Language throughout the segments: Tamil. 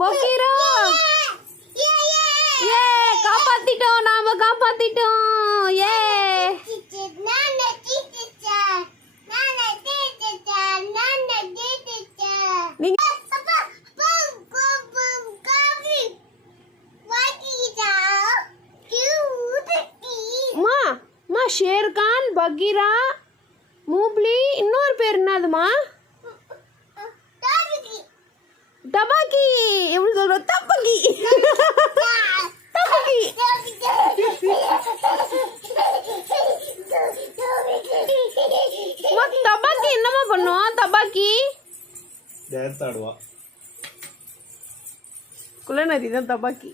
பகீரா ஏ காப்பாத்திட்டோம், நாம காப்பாத்திட்டோம். ஏ நீங்க ஷேர்கான், பகீரா, மூப்ளி, இன்னொரு பேர் என்னதுமா? தபாக்கி. எப்படி சொல்ற? தப்பாக்கி. தப்பாக்கி. தபாக்கி என்னமா பண்ணுவோம்? தபாக்கி டான்ஸ் ஆடுவா. குள்ளநரி தான் தபாக்கி.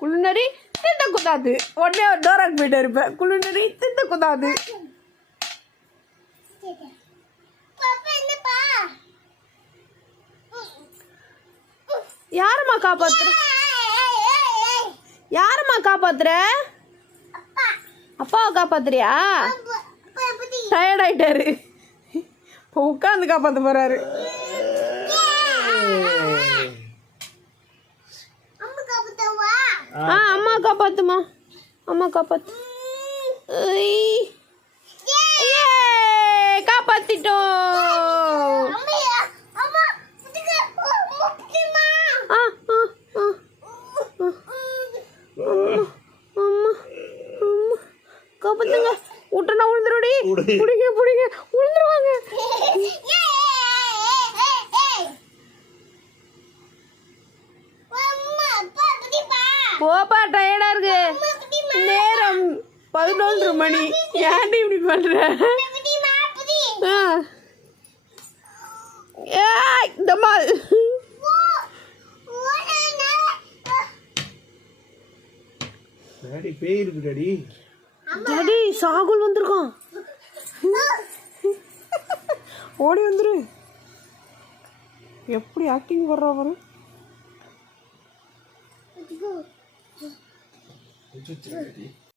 குள்ளநரி திட்ட குத்தாது. உடனே ஒரு டோராக்கு போயிட்டு இருப்பேன். குள்ளநரி திட்ட குத்தாது. யாரம்மா காப்பாத்துற? யாரம்மா காப்பாத்துற? அப்பாவை காப்பாத்துறியா? டயர்ட் ஆயிட்டாரு, இப்போ உட்காந்து காப்பாத்த போறாரு. அம்மா காப்பாத்துமா, அம்மா காப்பாத்து. காப்பாத்திட்டோம். காப்பாத்துங்க. விட்டனா விழுந்துருடி. பிடிங்க பிடிங்க, விழுந்துருவாங்க. போப்பா, டயர்டா இருக்கு. நேரம் 11 மணி. ஏன்டி இப்படி பண்ற? டமால். டாடி பேய் இருக்கு டாடி. டாடி சாகுல் வந்திருக்கான். ஓடி வந்துரு. எப்படி ஆக்டிங் பண்றா பாரு.